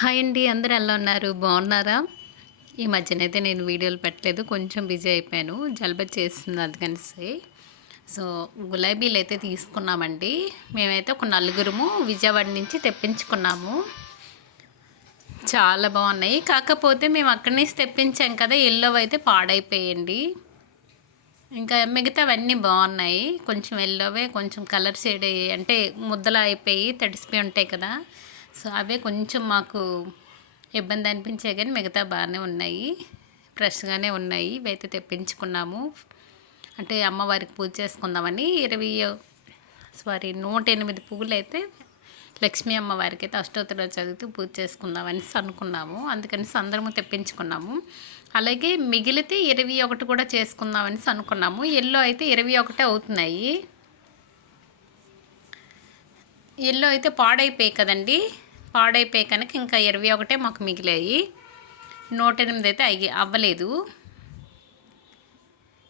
Hi అండి అందరు ఎలా ఉన్నారు? బాగున్నారా? ఈ మధ్యనైతే నేను వీడియోలు పెట్టలేదు కొంచెం బిజీ అయిపోయాను. జలుబ చేస్తుంది అది కలిసి సో గులాబీలు అయితే తీసుకున్నామండి. మేమైతే ఒక నలుగురము విజయవాడ నుంచి తెప్పించుకున్నాము. చాలా బాగున్నాయి. కాకపోతే మేము అక్కడి నుంచి తెప్పించాం కదా ఎల్లో అయితే పాడైపోయండి ఇంకా మిగతావన్నీ బాగున్నాయి. కొంచెం ఎల్లోవే కొంచెం కలర్ షేడ్ అంటే ముద్దలా అయిపోయి తడిసిపోయి ఉంటాయి కదా. సో అవే కొంచెం మాకు ఇబ్బంది అనిపించే కానీ మిగతా బాగానే ఉన్నాయి. ఫ్రెష్గానే ఉన్నాయి. ఇవైతే తెప్పించుకున్నాము. అంటే అమ్మవారికి పూజ చేసుకుందామని ఇరవై సారీ నూట ఎనిమిది పువ్వులు అయితే లక్ష్మీ అమ్మవారికి అయితే అష్టోత్తరాలు చదువుతూ పూజ చేసుకుందామని అనుకున్నాము. అందుకని అందరము తెప్పించుకున్నాము. అలాగే మిగిలితే ఇరవై ఒకటి కూడా చేసుకుందామని అనుకున్నాము. ఎల్లో అయితే ఇరవై ఒకటే అవుతున్నాయి. ఎల్లో అయితే పాడైపోయాయి కదండి. పాడైపోయి కనుక ఇంకా ఇరవై ఒకటే మాకు మిగిలాయి. నూట ఎనిమిది అయితే అయ్యి అవ్వలేదు.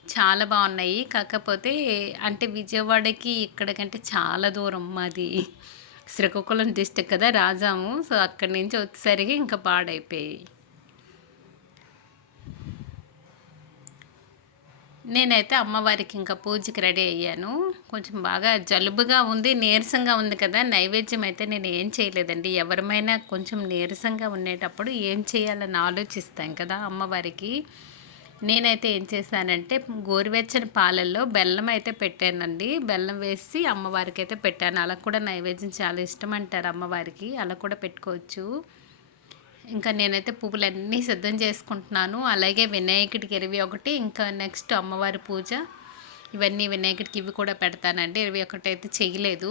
చాలా బాగున్నాయి. కాకపోతే అంటే విజయవాడకి ఇక్కడికంటే చాలా దూరం మాది. శ్రీకాకుళం డిస్టిక్ కదా రాజాము. సో అక్కడి నుంచి వచ్చేసరికి ఇంకా పాడైపోయాయి. నేనైతే అమ్మవారికి ఇంకా పూజకి రెడీ అయ్యాను. కొంచెం బాగా జలుబుగా ఉంది నీరసంగా ఉంది కదా నైవేద్యం అయితే నేను ఏం చేయలేదండి. ఎవరిమైనా కొంచెం నీరసంగా ఉండేటప్పుడు ఏం చేయాలని ఆలోచిస్తాం కదా అమ్మవారికి. నేనైతే ఏం చేశానంటే గోరువెచ్చని పాలల్లో బెల్లం అయితే పెట్టానండి. బెల్లం వేసి అమ్మవారికి అయితే పెట్టాను. అలా కూడా నైవేద్యం చాలా ఇష్టం అంటారు అమ్మవారికి. అలా కూడా పెట్టుకోవచ్చు. ఇంకా నేనైతే పువ్వులన్నీ సిద్ధం చేసుకుంటున్నాను. అలాగే వినాయకుడికి ఇరవై ఒకటి ఇంకా నెక్స్ట్ అమ్మవారి పూజ. ఇవన్నీ వినాయకుడికి ఇవి కూడా పెడతానండి. ఇరవై ఒకటి అయితే చేయలేదు.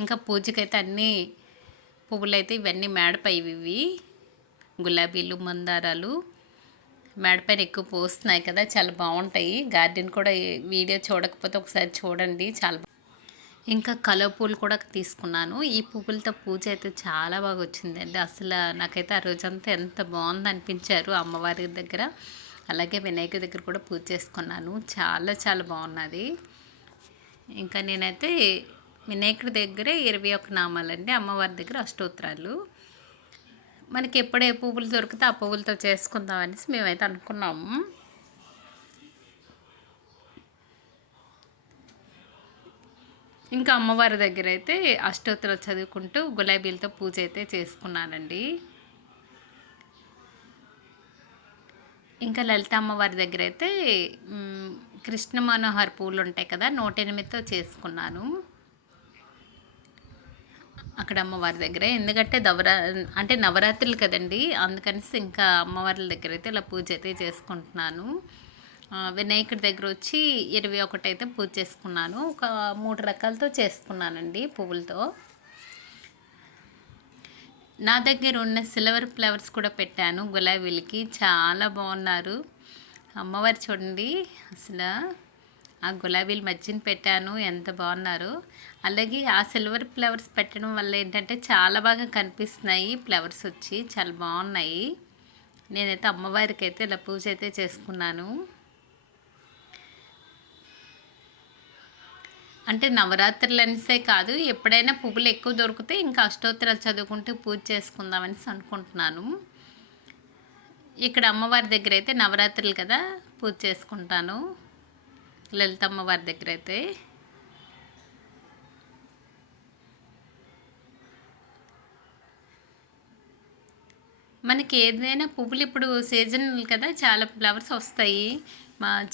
ఇంకా పూజకైతే అన్నీ పువ్వులు అయితే ఇవన్నీ మేడపై ఇవి. గులాబీలు మందారాలు. మేడపైన ఎక్కువ పోస్తున్నాయి కదా చాలా బాగుంటాయి. గార్డెన్ కూడా వీడియో చూడకపోతే ఒకసారి చూడండి. చాలా ఇంకా కలర్ పూలు కూడా తీసుకున్నాను. ఈ పువ్వులతో పూజ అయితే చాలా బాగా వచ్చిందండి. అసలు నాకైతే ఆ రోజంతా ఎంత బాగుంది అనిపించారు అమ్మవారి దగ్గర. అలాగే వినాయక దగ్గర కూడా పూజ చేసుకున్నాను. చాలా చాలా బాగున్నది. ఇంకా నేనైతే వినాయకుడి దగ్గరే ఇరవై ఒక నామాలండి. అమ్మవారి దగ్గర అష్టోత్తరాలు. మనకి ఎప్పుడే పువ్వులు దొరికితే ఆ పువ్వులతో చేసుకుందాం అనేసి మేమైతే అనుకున్నాము. ఇంకా అమ్మవారి దగ్గర అయితే అష్టోత్తరాలు చదువుకుంటూ గులాబీలతో పూజ అయితే చేసుకున్నానండి. ఇంకా లలిత అమ్మవారి దగ్గర అయితే కృష్ణ మనోహర్ పూలు ఉంటాయి కదా నూట ఎనిమిదితో చేసుకున్నాను. అక్కడ అమ్మవారి దగ్గర ఎందుకంటే దవరా అంటే నవరాత్రులు కదండి అందుకనేసి ఇంకా అమ్మవారి దగ్గర అయితే ఇలా పూజ అయితే చేసుకుంటున్నాను. వినాయకుడి దగ్గర వచ్చి ఇరవై ఒకటి అయితే పూజ చేసుకున్నాను. ఒక మూడు రకాలతో చేసుకున్నానండి పువ్వులతో. నా దగ్గర ఉన్న సిల్వర్ ఫ్లవర్స్ కూడా పెట్టాను గులాబీలకి. చాలా బాగున్నారు. అమ్మవారు చూడండి అసలు ఆ గులాబీలు మధ్యన పెట్టాను ఎంత బాగున్నారు. అలాగే ఆ సిల్వర్ ఫ్లవర్స్ పెట్టడం వల్ల ఏంటంటే చాలా బాగా కనిపిస్తున్నాయి ఫ్లవర్స్ వచ్చి చాలా బాగున్నాయి. నేనైతే అమ్మవారికి అయితే ఇలా పూజ అయితే చేసుకున్నాను. అంటే నవరాత్రులనేసే కాదు ఎప్పుడైనా పువ్వులు ఎక్కువ దొరికితే ఇంకా అష్టోత్తరాలు చదువుకుంటూ పూజ చేసుకుందామని అనుకుంటున్నాను. ఇక్కడ అమ్మవారి దగ్గర అయితే నవరాత్రులు కదా పూజ చేసుకుంటాను. లలిత అమ్మవారి దగ్గర అయితే మనకి ఏదైనా పువ్వులు ఇప్పుడు సీజన్ కదా చాలా ఫ్లవర్స్ వస్తాయి.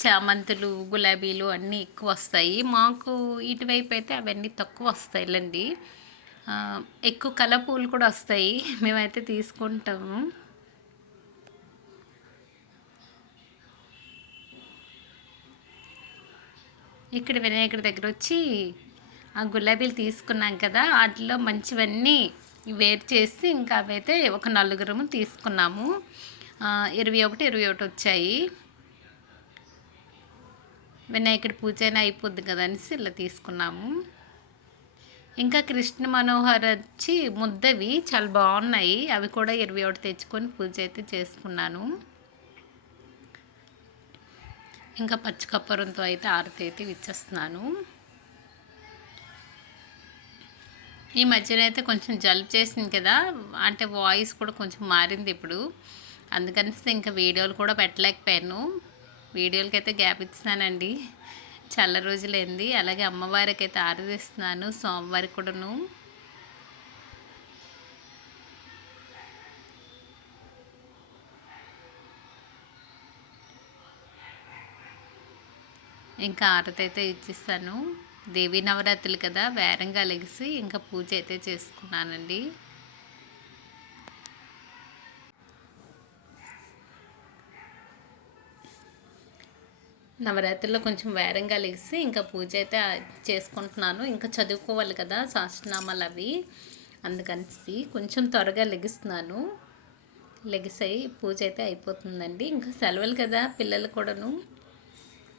చామంతులు గులాబీలు అన్నీ ఎక్కువ వస్తాయి మాకు ఇటువైపు అయితే అవన్నీ తక్కువ వస్తాయిలండి ఎక్కువ కల పూలు కూడా వస్తాయి. మేమైతే తీసుకుంటాము. ఇక్కడ వినాయకుడి దగ్గర వచ్చి ఆ గులాబీలు తీసుకున్నాం కదా వాటిలో మంచివన్నీ వేరు చేసి ఇంకా అవైతే ఒక నలుగురము తీసుకున్నాము. ఇరవై ఒకటి ఇరవై ఒకటి వచ్చాయి. వినాయకుడి పూజ అయినా అయిపోద్ది కదా అనేసి ఇలా తీసుకున్నాము. ఇంకా కృష్ణ మనోహర్ వచ్చి ముద్దవి చాలా బాగున్నాయి. అవి కూడా ఇరవై ఒకటి తెచ్చుకొని పూజ అయితే చేసుకున్నాను. ఇంకా పచ్చికప్పరంతో అయితే ఆరతి అయితే ఇచ్చేస్తున్నాను ఈ మధ్యన అయితే కొంచెం జలుబు చేసింది కదా అంటే వాయిస్ కూడా కొంచెం మారింది ఇప్పుడు. అందుకని ఇంకా వీడియోలు కూడా పెట్టలేకపోయాను. వీడియోలకి అయితే గ్యాప్ ఇస్తున్నానండి. చాలా రోజులైంది. అలాగే అమ్మవారికి అయితే ఆరాధిస్తున్నాను. సోమవారికి కూడాను. ఇంకా ఆరతి అయితే ఇచ్చిస్తాను. దేవీ నవరాత్రులు కదా వేరంగా లెగిసి ఇంకా పూజ అయితే చేసుకున్నానండి. నవరాత్రిలో కొంచెం వేరంగా లెగిసి ఇంకా పూజ అయితే చేసుకుంటున్నాను. ఇంకా చదువుకోవాలి కదా శాస్త్రనామాలు అవి. అందుకని కొంచెం త్వరగా లెగిస్తున్నాను. లెగిసాయి పూజ అయితే అయిపోతుందండి. ఇంకా సెలవులు కదా పిల్లలు కూడాను.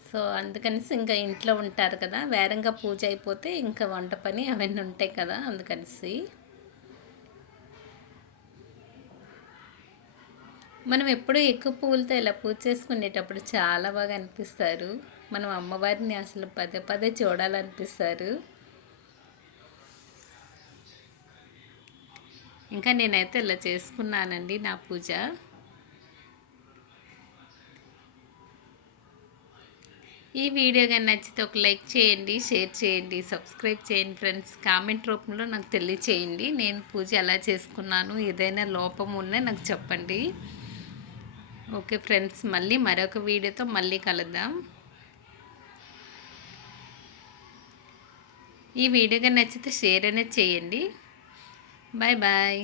సో అందుకనేసి ఇంకా ఇంట్లో ఉంటారు కదా. వేరంగా పూజ అయిపోతే ఇంకా వంట పని అవన్నీ ఉంటాయి కదా అందుకనేసి. మనం ఎప్పుడూ ఎక్కువ పువ్వులతో ఇలా పూజ చేసుకునేటప్పుడు చాలా బాగా అనిపిస్తారు. మనం అమ్మవారిని అసలు పదే పదే చూడాలనిపిస్తారు. ఇంకా నేనైతే ఇలా చేసుకున్నానండి నా పూజ. ఈ వీడియో కానీ నచ్చితే ఒక లైక్ చేయండి షేర్ చేయండి సబ్స్క్రైబ్ చేయండి ఫ్రెండ్స్. కామెంట్ రూపంలో నాకు తెలియచేయండి. నేను పూజ ఎలా చేసుకున్నాను ఏదైనా లోపం ఉన్నా నాకు చెప్పండి. ఓకే ఫ్రెండ్స్ మళ్ళీ మరొక వీడియోతో మళ్ళీ కలుద్దాం. ఈ వీడియోగా నచ్చితే షేర్ అనేది చేయండి. Bye bye.